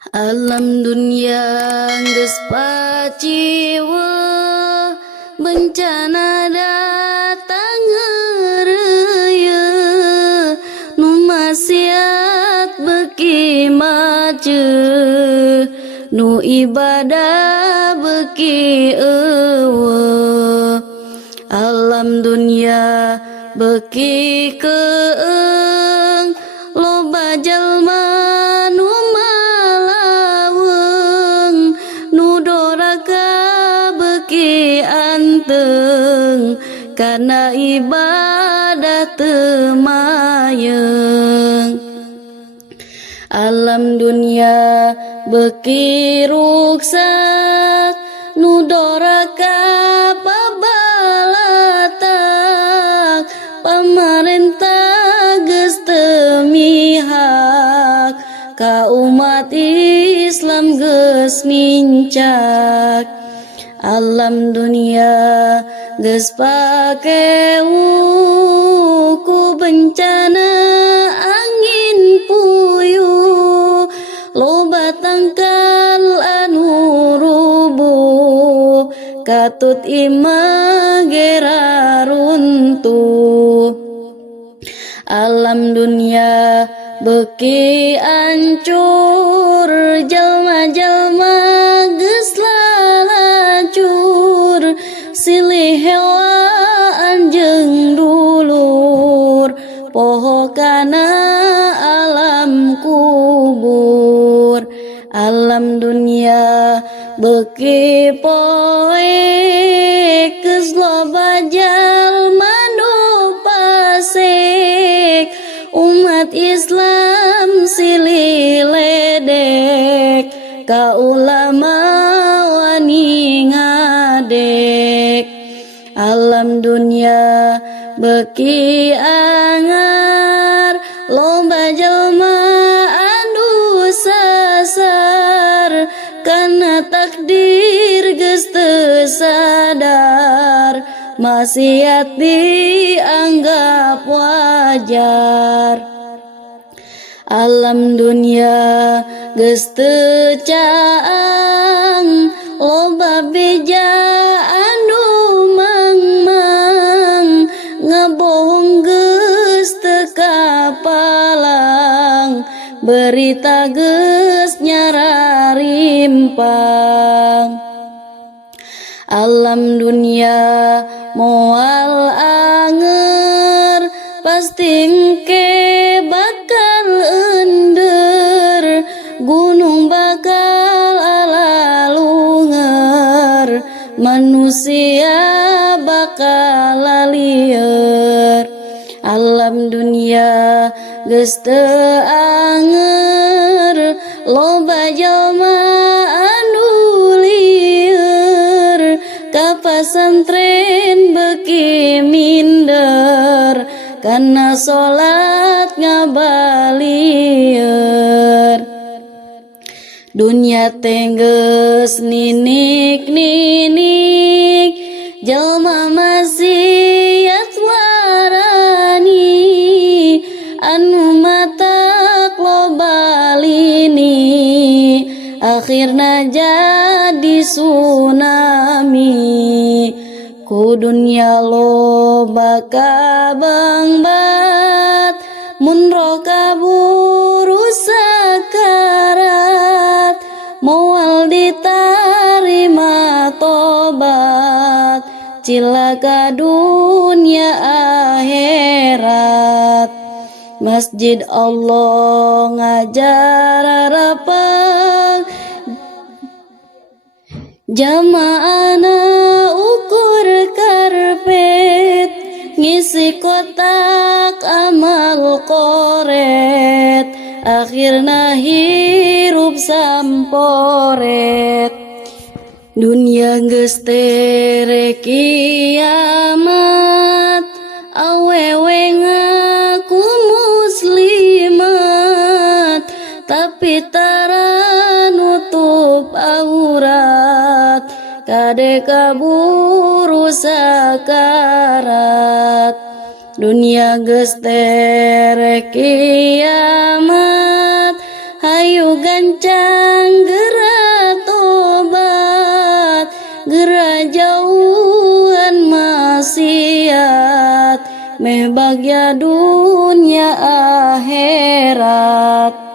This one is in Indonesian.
Alam dunia geus paciwa, bencana datang ngeureuyeun, nu maksiat beuki maceu, nu ibadah beuki eueuh. Alam dunia beuki keung, loba jalma nu malaweung, nu doraka beuki anteng, kana ibadah teu mayeung. Alam dunia beuki ruksak, nu doraka pabalatak, pamarentah geus teu mihak, ka umat Islam geus mincak. Alam dunia geus pakeu ku bencana angin puyuh, loba tangkal anu rubuh, katut imah gera runtuh. Alam dunia beuki ancur, jalma-jalma geus lalacur, silih hewaan jeung dulur, poho kana alam kubur. Alam dunia beuki poek, geus loba jalma nu pasek, umat Islam silih ledek, ka ulama wani ngadek. Alam dunia beuki angar, loba jalma anu sasar, kana takdir geus teu sadar, maksiat dianggap wajar. Alam dunia geus teu caang, loba beja anu mangmang, ngabohong geus teu kapalang, berita geus nyararimpang. Alam dunia moal anger, pasti engke bakal ender, gunung bakal alalungar, manusia bakal lalieur. Alam dunia geus teu anger, loba jalma anu lieur, ka pasantren beuki minder, kana salat ngabalieur. Dunya teh geus ninik-ninik, jalma maksiat warani, anu matak loba lini, akhirna jadi tsunami. Ku dunya loba kabangbat, mun roh kaburu sakarat, moal ditarima tobat, cilaka dunia akhirat. Masjid Allah ngajar harapan, jamaahna ukur karpet, ngisi kotak amal koret, akhirna hirup samporet. Dunia geus tere kiamat, awewe ngaku muslimat, tapi tara nutup aurat, kade kaburu sakarat. Dunia geus tere kiamat, hayu gancar meh bagya dunya akhirat.